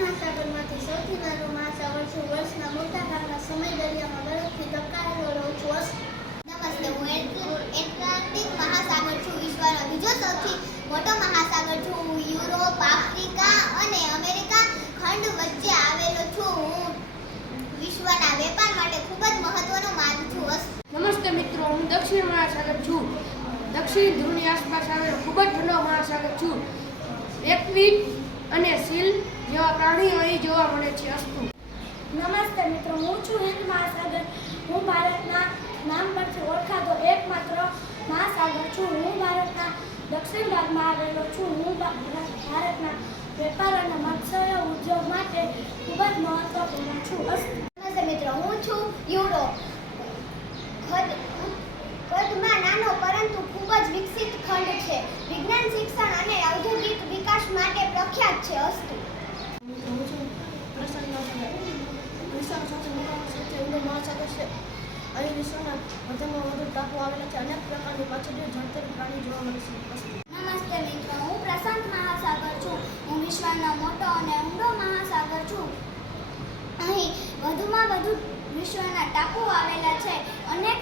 મહાસાગરમાંથી સૌથી નાનો મહાસાગર છું. વર્ષના મોટાભાગના સમય દરિયામાં બરફથી ઢંકાયેલો રહું છું. નમસ્તે, હું એટલાન્ટિક મહાસાગર છું. વિશ્વનો બીજો સૌથી મોટો મહાસાગર છું. હું યુરોપ, આફ્રિકા અને અમેરિકા ખંડ વચ્ચે આવેલો છું. હું વિશ્વના વેપાર માટે ખૂબ જ મહત્વનો માનું છું. નમસ્તે મિત્રો, હું દક્ષિણ મહાસાગર છું. દક્ષિણ ધ્રુવની આસપાસ આવેલો ખૂબ જ ઠંડો મહાસાગર છું. પેંગ્વિન અને સીલ જેવા પ્રાણીઓ અહીં જોવા મળે છે. અસ્તુ. નમસ્તે મિત્રો, હું છું હિન્દ મહાસાગર. હું ભારતના નામ પરથી ઓળખાતો એકમાત્ર મહાસાગર છું. હું ભારતના દક્ષિણ ભાગમાં આવેલો છું. હું ભારતના વેપાર અને મત્સ્ય ઉદ્યોગ માટે ખૂબ જ મહત્વપૂર્ણ છું. નમસ્તે મિત્રો, હું છું યુરોપ. કદમાં નાનો પરંતુ ખૂબ જ વિકસિત ખંડ છે. વિજ્ઞાન, શિક્ષણ અને ઔદ્યોગિક વિકાસ માટે પ્રખ્યાત છે. અસ્તુ. વિશ્વનો સૌથી ઊંડો મહાસાગર છે. અહીં વિશ્વના વધુમાં વધુ ટાપુ આવેલા છે. અનેક પ્રકારની માછલીઓ, જળચર પ્રાણી જોવા મળે છે. નમસ્તે મિત્રો, હું પ્રશાંત મહાસાગર છું. હું વિશ્વનો મોટો અને ઊંડો મહાસાગર છું. અહીં વધુમાં વધુ વિશ્વના ટાપુ આવેલા છે. અનેક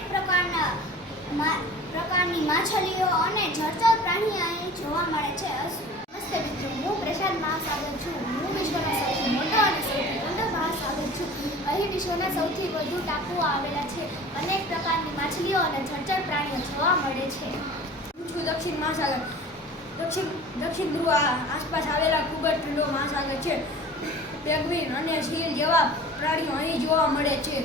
પ્રકારની માછલીઓ અને જળચર પ્રાણી અહીં જોવા મળે છે. નમસ્તે મિત્રો, હું પ્રશાંત મહાસાગર છું. હું વિશ્વના સૌથી મોટો અને સૌથી ઊંડો મહાસાગર છું. અહીં વિશ્વના સૌથી વધુ ટાપુઓ આવેલા છે. અનેક પ્રકારની માછલીઓ અને જળચર પ્રાણીઓ જોવા મળે છે. હું છું દક્ષિણ મહાસાગર. દક્ષિણ ધ્રુવ આસપાસ આવેલા ખૂબ જ ઠંડો મહાસાગર છે. પેંગ્વિન અને સીલ જેવા પ્રાણીઓ અહીં જોવા મળે છે.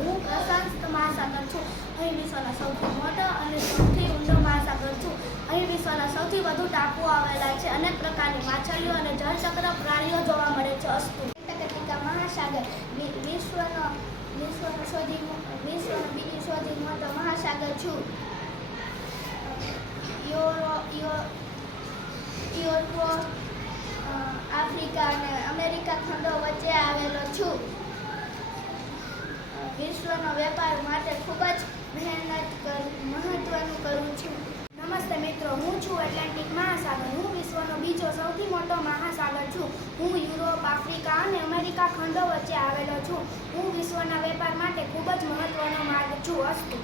હું પ્રશાંત મહાસાગર છું. અહીં વિશ્વના સૌથી મોટો અને સૌથી ઊંડો મહાસાગર છું. અહીં વિશ્વના સૌથી વધુ ટાપુઓ આવેલા છે. અનેક પ્રકારની માછલીઓ અને જળચક્ર પ્રાણીઓ જોવા મળે છે. અસ્તુ. એન્ટાર્કટિકા મહાસાગર વિશ્વનો બીજો સૌથી મોટો મહાસાગર છું. યુરોપ, આફ્રિકા અને અમેરિકા ખંડો વચ્ચે આવેલો છું. વિશ્વનો વેપાર માટે ખૂબ જ મહત્વનું કરું છું. નમસ્તે મિત્રો, હું છું એટલાન્ટિક મહાસાગર. હું વિશ્વનો બીજો સૌથી મોટો મહાસાગર છું. હું યુરોપ, આફ્રિકા અને અમેરિકા ખંડો વચ્ચે આવેલો છું. હું વિશ્વના વેપાર માટે ખૂબ જ મહત્વનો માર્ગ છું. અસ્તુ.